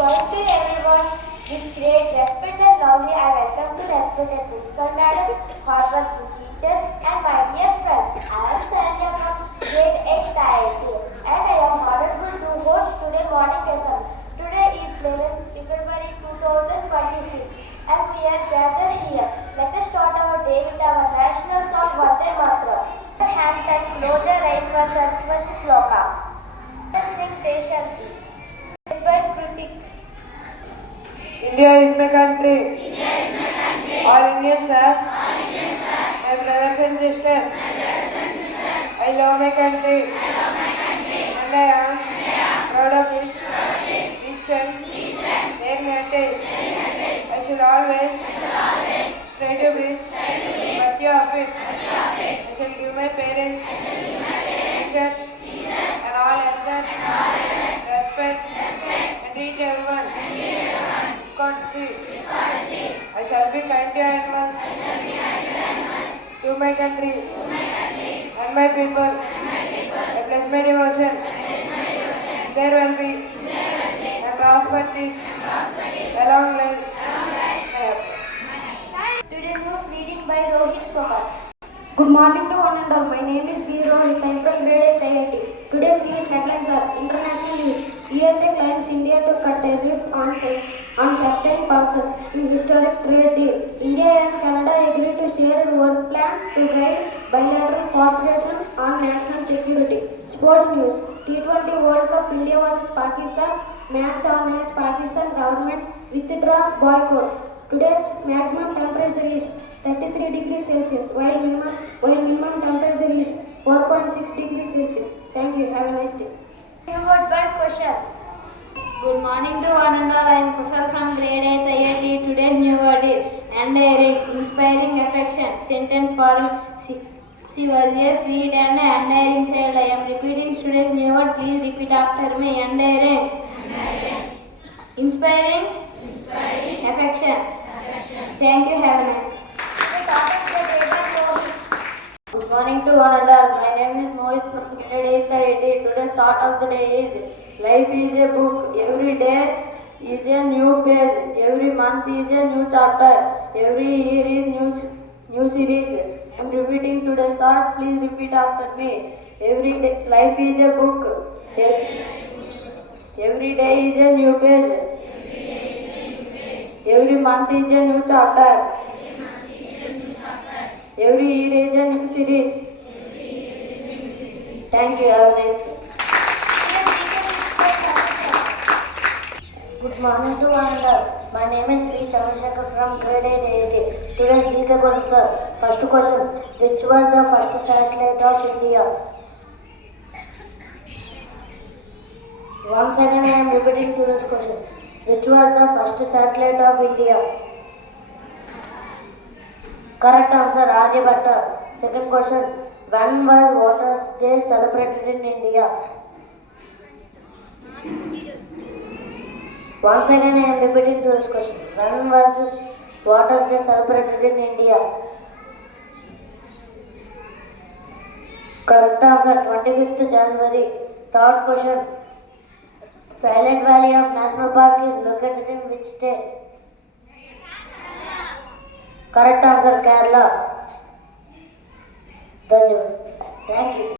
going to everyone with great respect and lovely. I welcome to respected principal madam, hardworking teachers, and my dear friends. I am Sanya from grade 8 IIT, and I am honorable to host today morning lesson. Today is 11 February 2026, and we are gathered here. Let us start our day with our national song Vande Mataram. Hands and close your eyes for Saraswati Sloka. Let us sing patiently. By Kritik. India is my country. All Indians are my brothers and sisters. I love my country. And I am proud of it. Each and their heritage. I should always try to be worthy of it. I shall give my parents, teachers, and all elders respect and treat everyone courtesy. I shall be kind to animals, to my country and my people. I pledge my devotion. There will be and prosperity along life. Today's news reading by Rohit Chopra. Good morning to one and all. My name is B. Rohit. I am from grade 8 IIT. Today's news headlines are international news. USA claims India to cut tariff on certain pulses in historic trade deal. India and Canada agree to share work plan to guide bilateral cooperation on national security. Sports news. T20 World Cup India vs Pakistan. Match on as Pakistan government withdraws boycott. Today's maximum temperature is 33 degrees Celsius, while minimum temperature is 4.6 degrees Celsius. Thank you. Have a nice day. Followed by questions. Good morning to one and all. I am Kushal from grade 8 IIT. Today's new word is endearing, inspiring affection. Sentence form. She was a sweet and endearing child. I am repeating today's new word. Please repeat after me. Endearing. Inspiring. Affection. Thank you. Have a nice day. Good morning to one and all. My name is Mohit from grade 8 IIT. Today's thought of the day is life is a book. Every day is a new page. Every month is a new chapter. Every year is new series. I am repeating today's thought. Please repeat after me. Every day life is a book. Every day is a new page. Every month is a new chapter. Every year is a new series. Thank you. Have a nice day. Good morning to one and all. My name is P. Chandrasekhar from grade 8 IIT. Today's GK questions are: first question, which was the first satellite of India? Once again I am repeating today's question. Which was the first satellite of India? Correct answer, Aryabhatta. Second question, when was Waters Day celebrated in India? Once again I am repeating this question. When was Waters Day celebrated in India? Correct answer, 25th January. Third question, Silent Valley of National Park is located in which state? Correct answer, Kerala. Thank you.